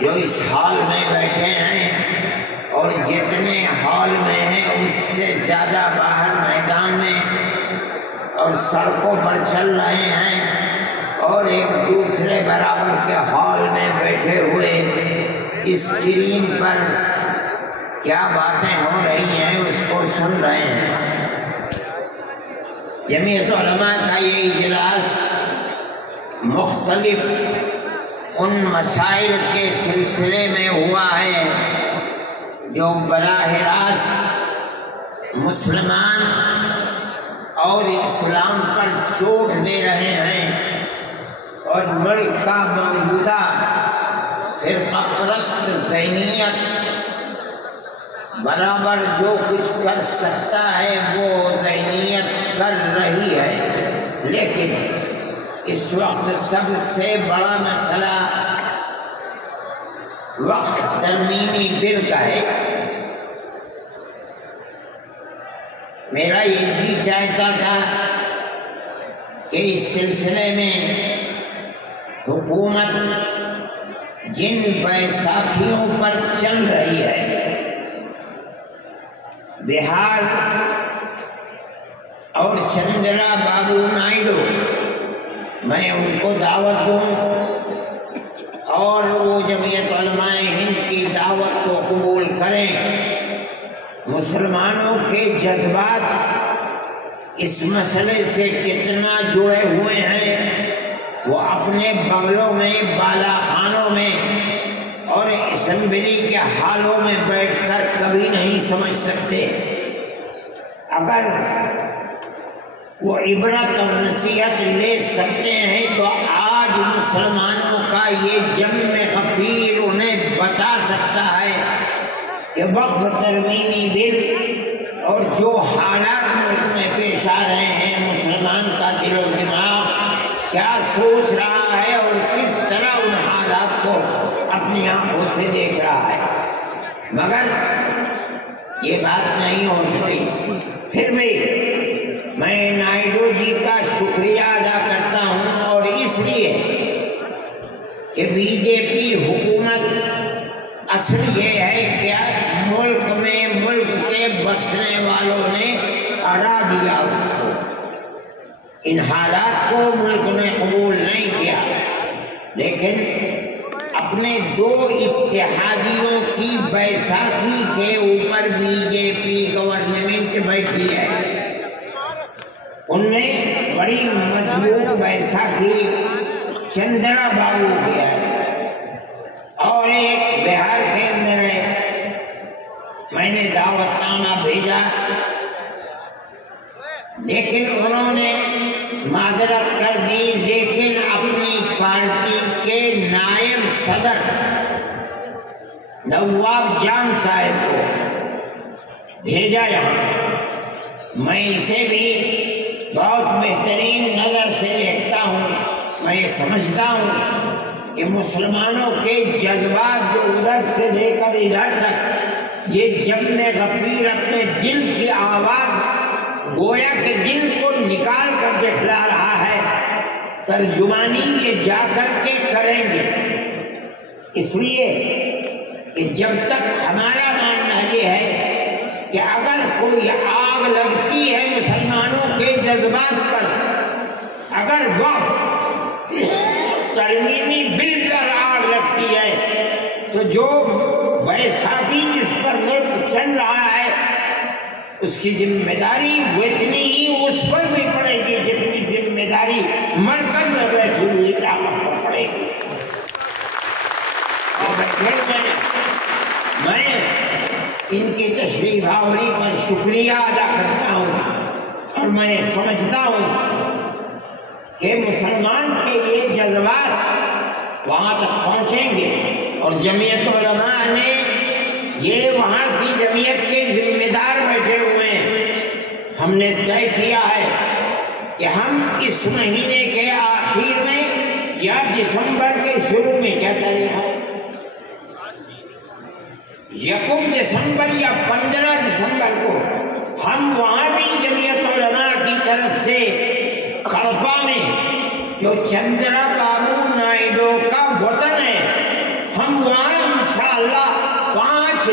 جو اس ہال میں بیٹھے ہیں اور جتنے ہال میں ہیں اس سے زیادہ باہر میدان میں اور سڑکوں پر چل رہے ہیں اور ایک دوسرے برابر کے ہال میں بیٹھے ہوئے اسکرین پر کیا باتیں ہو رہی ہیں اس کو سن رہے ہیں۔ جمعیت علماء کا یہ اجلاس مختلف ان مسائل کے سلسلے میں ہوا ہے جو براہ راست مسلمان اور اسلام پر چوٹ دے رہے ہیں اور ملک کا موجودہ فرقہ پرست ذہنیت برابر جو کچھ کر سکتا ہے وہ ذہنیت کر رہی ہے، لیکن اس وقت سب سے بڑا مسئلہ وقف ترمیمی بل کا ہے۔ میرا یہ جی چاہتا تھا کہ اس سلسلے میں حکومت جن بیساکھیوں پر چل رہی ہے، بہار اور چندرا بابو نائیڈو، میں ان کو دعوت دوں اور وہ جمعیت علماء ہند کی دعوت کو قبول کریں۔ مسلمانوں کے جذبات اس مسئلے سے کتنا جڑے ہوئے ہیں وہ اپنے بغلوں میں، بالا خانوں میں اور اسمبلی کے ہالوں میں بیٹھ کر کبھی نہیں سمجھ سکتے۔ اگر وہ عبرت اور نصیحت لے سکتے ہیں تو آج مسلمانوں کا یہ جم غفیر انہیں بتا سکتا ہے کہ وقف ترمیمی بل اور جو حالات ملک میں پیش آ رہے ہیں، مسلمان کا دل و دماغ کیا سوچ رہا ہے اور کس طرح ان حالات کو اپنی آنکھوں سے دیکھ رہا ہے، مگر یہ بات نہیں ہو سکتی۔ پھر بھی میں نائیڈو جی کا شکریہ ادا کرتا ہوں، اور اس لیے کہ بی جے پی حکومت اصل یہ ہے کہ ملک میں ملک کے بسنے والوں نے ہرا دیا اس کو، ان حالات کو ملک میں قبول نہیں کیا، لیکن اپنے دو اتحادیوں کی بیساکھی کے اوپر بی جے پی گورنمنٹ بیٹھی ہے۔ ان میں بڑی مضبوط بیساکھی چندرا بابو کی ہے اور ایک بہار کے اندر ہے۔ میں نے دعوت نامہ بھیجا، لیکن انہوں نے معذرت کر دی، لیکن اپنی پارٹی کے نائب صدر نواب جان صاحب کو بھیجا یہاں۔ میں اسے بھی بہت بہترین نظر سے دیکھتا ہوں۔ میں یہ سمجھتا ہوں کہ مسلمانوں کے جذبات جو ادھر سے لے کر ادھر تک، یہ جم غفیر اپنے دل کی آواز گویا کہ دل کو نکال کر دکھلا رہا ہے، ترجمانی یہ جا کر کے کریں گے۔ اس لیے کہ جب تک ہمارا ماننا یہ ہے کہ اگر کوئی آگ لگتی ہے مسلمانوں کے جذبات پر، اگر وقت ترمیمی بل پر آگ لگتی ہے، تو جو بیساکھی جس پر ملک چل رہا ہے اس کی ذمہ داری وہ اتنی ہی اس پر بھی پڑے گی جتنی ذمہ داری مرکز میں بیٹھی ہوئی طاقت پر پڑے گی۔ اور پھر میں ان کی تشریف آوری پر شکریہ ادا کرتا ہوں، اور میں سمجھتا ہوں کہ مسلمان کے یہ جذبات وہاں تک پہنچیں گے، اور جمعیت علماء نے یہ وہاں کی جمعیت کے ذمہ دار بیٹھے ہوئے ہیں۔ ہم نے طے کیا ہے کہ ہم اس مہینے کے آخر میں یا دسمبر کے شروع میں، کیا تاریخ ہے، 1 دسمبر یا 15 دسمبر کو ہم وہاں بھی جمعیت علماء کی طرف سے کڑپا میں جو چندرا بابو نائیڈو کا وطن ہے، ہم وہاں 5